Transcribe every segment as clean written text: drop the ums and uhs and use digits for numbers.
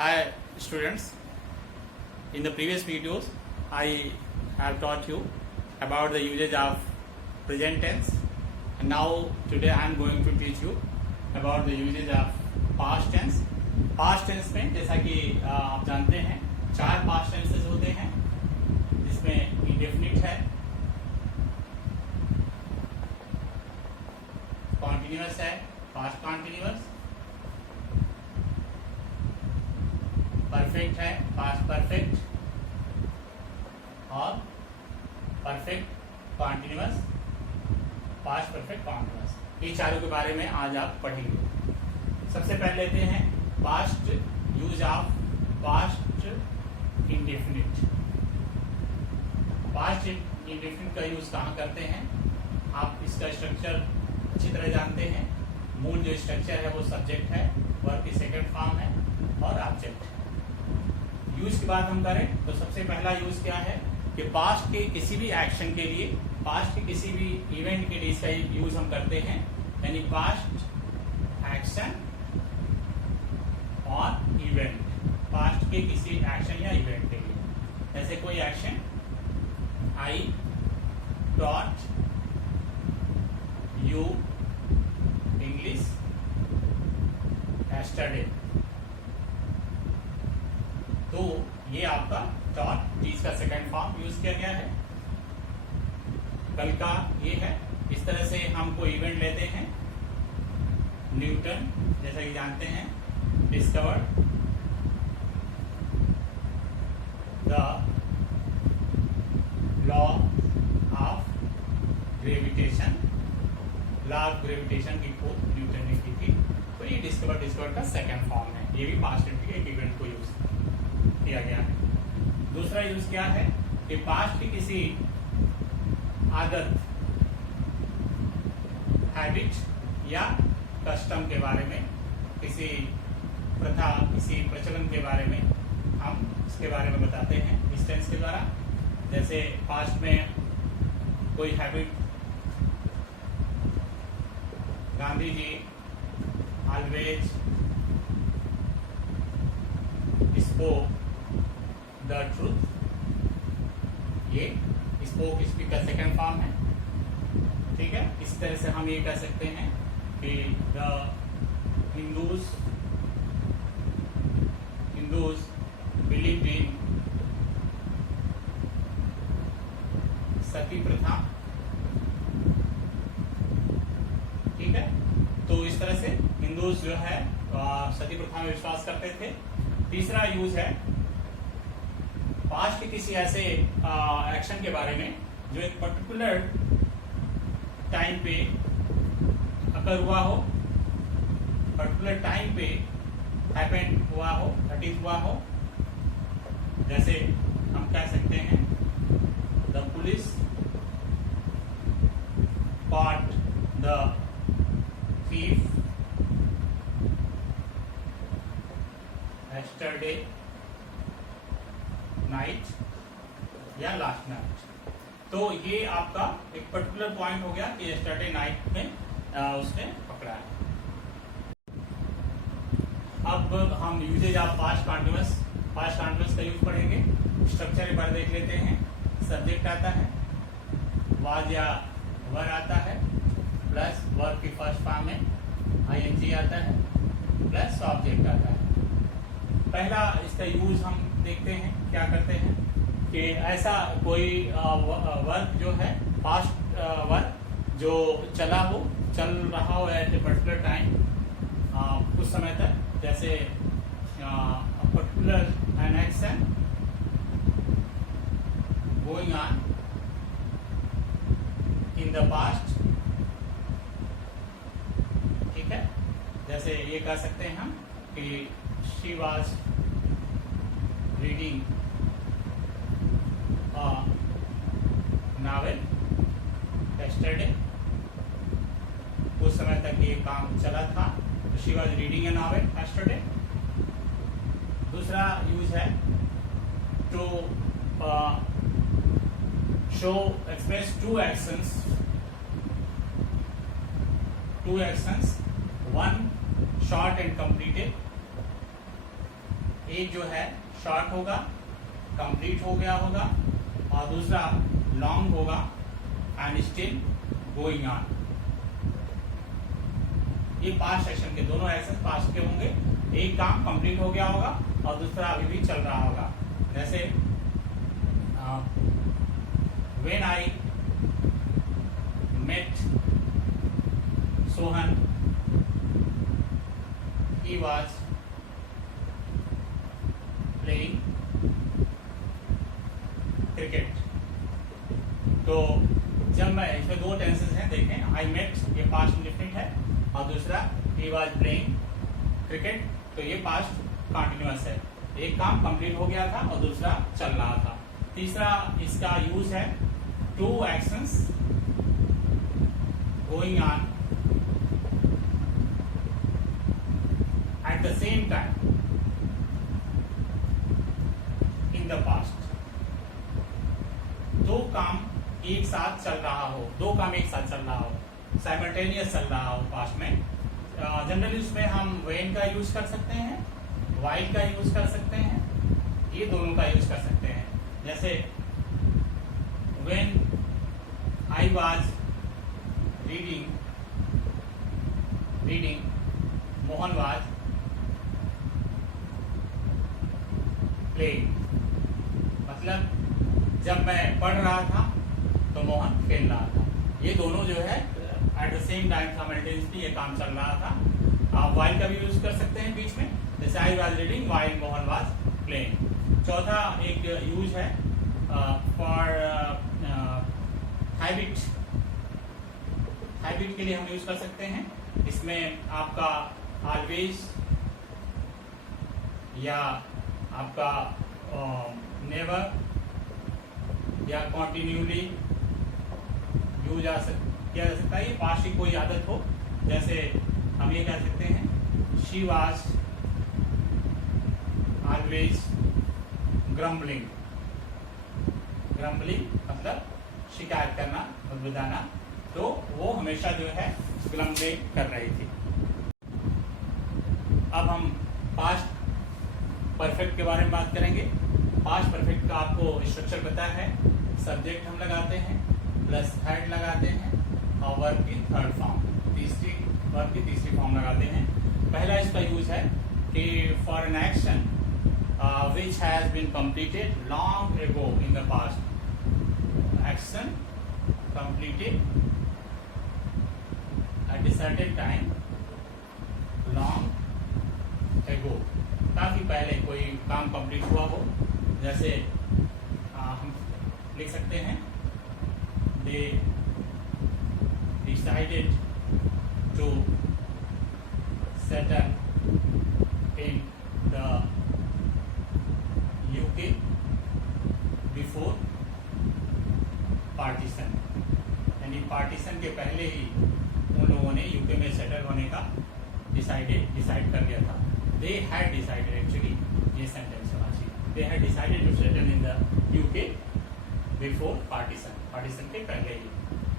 Hi students, in the previous videos I have taught you about the usage of present tense, and now today I am going to teach you about the usage of past tense. Past tense में जैसा कि आप जानते हैं चार past tenses होते हैं, जिसमें indefinite है, continuous है, past continuous, परफेक्ट है, पास्ट परफेक्ट और perfect continuous, past perfect continuous. ये चारों के बारे में आज आप पढ़ेंगे। सबसे पहले लेते हैं past use of past indefinite. Past indefinite का यूज कहाँ करते हैं? आप इसका स्ट्रक्चर अच्छी तरह जानते हैं। मूल जो स्ट्रक्चर है वो सब्जेक्ट है, वर्ब की सेकंड फॉर्म है और ऑब्जेक्ट है। यूज की बात हम करें तो सबसे पहला यूज क्या है कि पास्ट के किसी भी एक्शन के लिए, पास्ट के किसी भी इवेंट के लिए इसका यूज हम करते हैं, यानी पास्ट एक्शन और इवेंट। पास्ट के किसी एक्शन या इवेंट के लिए, जैसे कोई action, I taught you English yesterday, तो ये आपका टॉट चीज का सेकंड फॉर्म यूज किया गया है। कल का ये है। इस तरह से हम कोई इवेंट लेते हैं, न्यूटन जैसा कि जानते हैं discovered the law of gravitation. Law of gravitation की खोज न्यूटन ने की थी, तो ये डिस्कवर का सेकंड फॉर्म है। ये भी पास्ट के एक इवेंट को यूज किया गया है। दूसरा यूज क्या है कि पास्ट की किसी आदत, हैबिट या कस्टम के बारे में, किसी प्रथा, किसी प्रचलन के बारे में हम इसके बारे में बताते हैं इस टेंस के द्वारा। जैसे पास्ट में कोई habit, Gandhi ji always spoke the truth, ये स्पोक स्पीक का सेकंड फॉर्म है। ठीक है, इस तरह से हम ये कह सकते हैं कि द हिंदूज बिलीव इन सती प्रथा। ठीक है, तो इस तरह से हिंदूज जो है सती प्रथा में विश्वास करते थे। तीसरा यूज है पास्ट के किसी ऐसे एक्शन के बारे में जो एक पर्टिकुलर टाइम पे अकर हुआ हो, पर्टिकुलर टाइम पे हैपन हुआ हो, घटित हुआ हो। जैसे हम कह सकते हैं the police caught the thief yesterday night या लास्ट नाइट। तो ये आपका एक पर्टिकुलर पॉइंट हो गया कि yesterday नाइट में उसने पकड़ा है। अब हम यूजेज ऑफ पास्ट कॉन्टिन्यूअस का यूज पढ़ेंगे। स्ट्रक्चर एक बार देख लेते हैं। सब्जेक्ट आता है, वाज या वर आता है, प्लस वर्ब की फर्स्ट फॉर्म में आईएनजी आता है, प्लस ऑब्जेक्ट आता है। पहला इसका यूज हम देखते हैं, क्या करते हैं कि ऐसा कोई वर्क जो है, पास्ट वर्क जो चला हो, चल रहा हो एट ए पर्टिकुलर टाइम, कुछ समय तक, जैसे particular an action going on in the past. ठीक है, जैसे ये कह सकते हैं हम कि she was reading a novel yesterday। उस समय तक ये काम चला था, तो she was reading a novel yesterday। दूसरा यूज है to show express two actions, one short and completed, एक जो है शॉर्ट होगा, कंप्लीट हो गया होगा, और दूसरा लॉन्ग होगा एंड स्टिल गोइंग ऑन। ये पास्ट सेक्शन के दोनों एक्शन पास्ट के होंगे। एक काम कंप्लीट हो गया होगा और दूसरा अभी भी चल रहा होगा। जैसे when I met Sohan, he was playing cricket। तो जब मैं, इसमें दो टेंसेस हैं, देखें, I met ये पास्ट इंडेफिनिट है और दूसरा he was playing cricket, तो ये पास्ट कंटिन्यूअस है। एक काम कंप्लीट हो गया था और दूसरा चल रहा था। तीसरा इसका यूज है two actions going on at the same time in the past. दो काम एक साथ चल रहा हो, दो काम एक साथ चल रहा हो, साइमल्टेनियस चल रहा हो पास्ट में। जनरली उसमें हम व्हेन का यूज कर सकते हैं, व्हाइल का यूज कर सकते हैं, ये दोनों का यूज कर सकते हैं। जैसे when I was reading, Mohan was playing। मतलब जब मैं पढ़ रहा था तो मोहन खेल रहा था। ये दोनों जो है eight the same time simultaneously ये काम चल रहा था। आप while का भी यूज कर सकते हैं बीच में, जैसे I was reading while Mohan was playing। चौथा एक यूज है फॉर हैबिट के लिए हम यूज कर सकते हैं। इसमें आपका ऑलवेज या आपका नेवर या कॉन्टिन्यूली यूज किया जा सकता है। ये पास्ट की कोई आदत हो, जैसे हम ये कह सकते हैं शी वाज ऑलवेज ग्रम्बलिंग। मतलब शिकायत करना, बदबुदाना, तो वो हमेशा जो है ग्रम्बलिंग कर रही थी। अब हम पास्ट परफेक्ट के बारे में बात करेंगे। पास्ट परफेक्ट का आपको स्ट्रक्चर पता है। सब्जेक्ट हम लगाते हैं, प्लस हेड लगाते हैं और वर्ब की थर्ड फॉर्म, वर्ब की तीसरी फॉर्म लगाते हैं। पहला इसका यूज है कि for an action which has been completed long ago in the past, action completed at a certain time long ago, काफी पहले कोई काम कंप्लीट हुआ हो। जैसे हम लिख सकते हैं they decided to settle in the UK before partition, यानी पार्टीशन के पहले ही उन लोगों ने यूके में सेटल होने का डिसाइड कर लिया था। They had decided, actually ये सेंटेंस होना चाहिए, they had decided to settle in the UK before partition के पहले ही।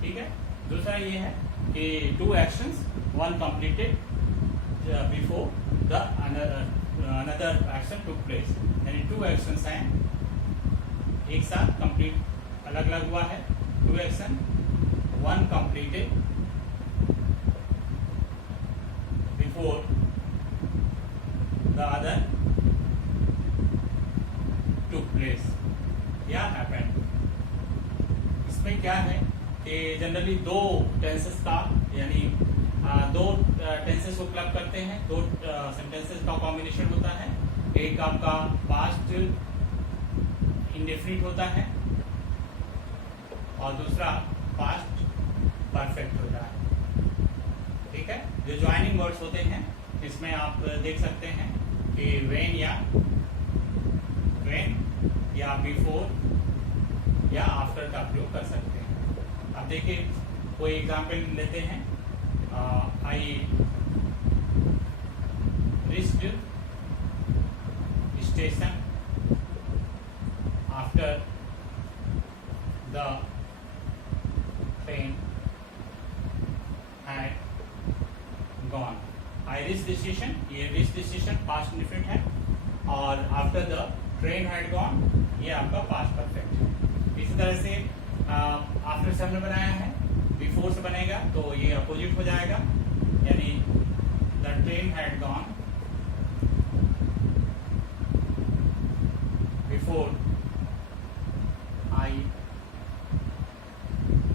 ठीक है। दूसरा ये है कि two actions, one completed before the another action took place, यानी टू एक्शंस हैं एक साथ कंप्लीट अलग अलग हुआ है। Two action, one completed before the other took place या happened। इसमें क्या है कि जनरली दो टेंसेस का, यानी दो टेंसेस को क्लब करते हैं, दो सेंटेंसेस का कॉम्बिनेशन होता है। एक आपका पास्ट इंडेफिनिट होता है और दूसरा पास्ट परफेक्ट होता है। ठीक है। जो ज्वाइनिंग वर्ड्स होते हैं इसमें आप देख सकते हैं कि व्हेन या बिफोर या आफ्टर का प्रयोग कर सकते हैं। अब देखिए कोई एग्जाम्पल लेते हैं। आई reached station after the train had gone। I reached the station, ये reached the station past indefinite है और after the train had gone, ये आपका पास्ट परफेक्ट है। इसी तरह से आफ्टर से हमने बनाया है, बिफोर से बनेगा तो ये अपोजिट हो जाएगा, यानी the train had gone before I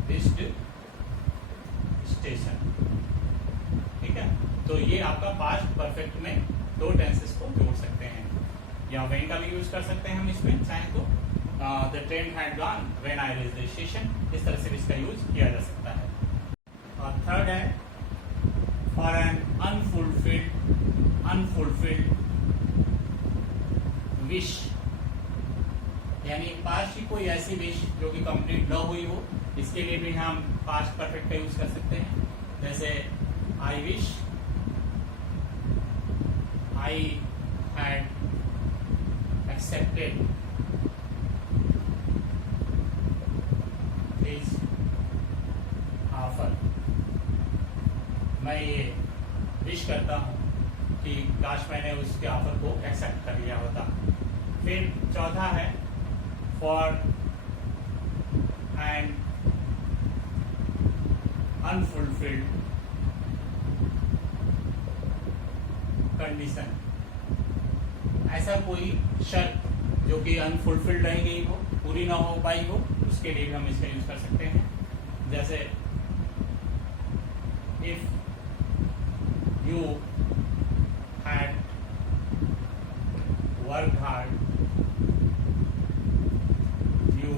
reached station. ठीक है, तो ये आपका पास्ट परफेक्ट में दो टेंसेस को जोड़ सकते हैं, या व्हेन का भी यूज कर सकते हैं हम इसमें चाहे तो, the train had gone when I reached the station, इस तरह से भी इसका यूज किया जा सकता है। और थर्ड है फॉर एन अनफुलफिल्ड विश, यानी पास्ट की कोई ऐसी विश जो कि कंप्लीट न हुई हो, इसके लिए भी हम पास्ट परफेक्ट का यूज कर सकते हैं। जैसे I wish I had accepted his offer, मैं ये विश करता हूँ कि काश मैंने उसके ऑफर को एक्सेप्ट कर लिया होता। फिर चौथा है फॉर एन अनफुलफिल्ड कंडीशन, ऐसा कोई शर्त जो कि अनफुलफिल्ड रह गई हो, पूरी ना हो पाई हो, उसके लिए भी हम इसका यूज कर सकते हैं। जैसे if you had work hard you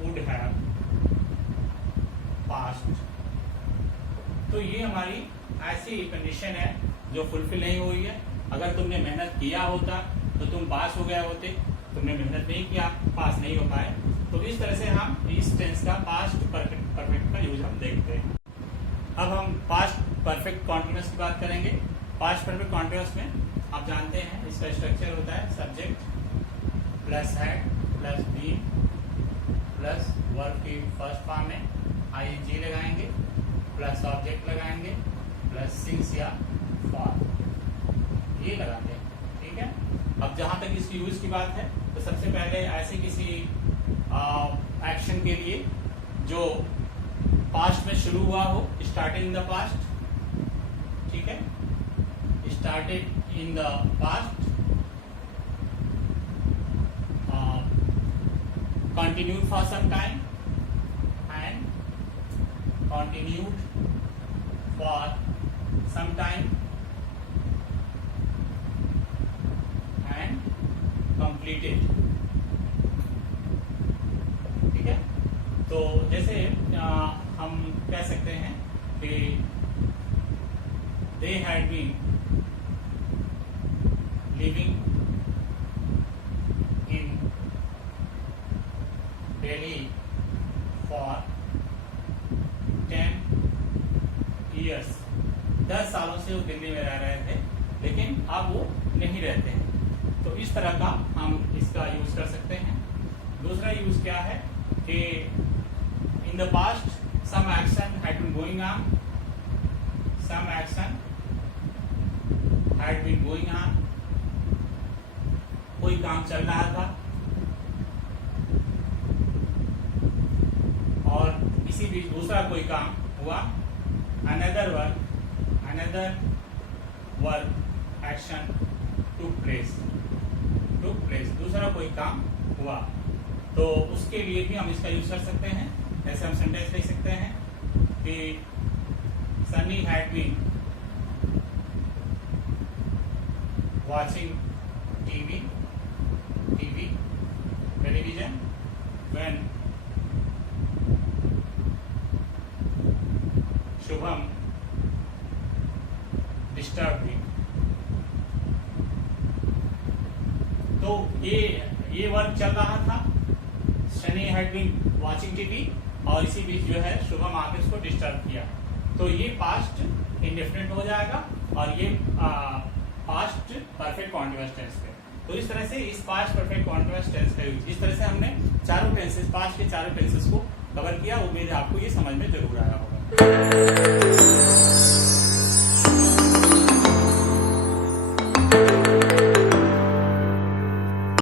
would have past. तो ये हमारी ऐसी कंडीशन है जो फुलफिल नहीं हुई है। अगर तुमने मेहनत किया होता तो तुम पास हो गए होते, तुमने मेहनत नहीं किया, पास नहीं हो पाए। तो इस तरह से हम इस टेंस का पास्ट परफेक्ट का यूज हम देखते हैं। अब हम पास्ट परफेक्ट कॉन्टिन्यूअस की बात करेंगे। पास्ट परफेक्ट कॉन्टिन्यूअस में आप जानते हैं इसका स्ट्रक्चर होता है subject plus had plus be plus verb की फर्स्ट फॉर्म में आईएनजी लगाएंगे प्लस ऑब्जेक्ट लगाएंगे प्लस सिंस या फॉर, ये लगाते हैं। ठीक है, अब जहां तक इसकी यूज की बात है तो सबसे पहले ऐसे किसी एक्शन के लिए जो पास्ट में शुरू हुआ हो, स्टार्टेड इन द पास्ट, ठीक है, started in the past, continued for some time and continued for some time and completed। ठीक है, तो जैसे हम कह सकते हैं कि they had been living in Delhi for 10 years। 10 सालों से वो दिल्ली में रह रहे थे, लेकिन अब वो नहीं रहते हैं। तो इस तरह का हम इसका यूज कर सकते हैं। दूसरा यूज क्या है कि in the past some action had been going on, some action had been going on, कोई काम चल रहा था और इसी बीच दूसरा कोई काम हुआ, another work action took place, दूसरा कोई काम हुआ, तो उसके लिए भी हम इसका यूज कर सकते हैं। ऐसे हम सेंटेंस लिख सकते हैं कि Sunny had been watching television when Shubham disturb me. तो ये वर्क चल रहा था, Shani had been watching TV, और इसी बीच जो है शुभम आके उसको डिस्टर्ब किया। तो ये पास्ट इंडेफिनिट हो जाएगा और ये पास्ट परफेक्ट कॉन्टिन्यूअस टेंस पे। तो इस तरह से इस पास्ट परफेक्ट कॉन्टिन्यूअस टेंस का यूज, इस तरह से हमने चारों टेंसेस, पास्ट के चारों टेंसेस को कवर किया। उम्मीद है आपको ये समझ में जरूर आया होगा।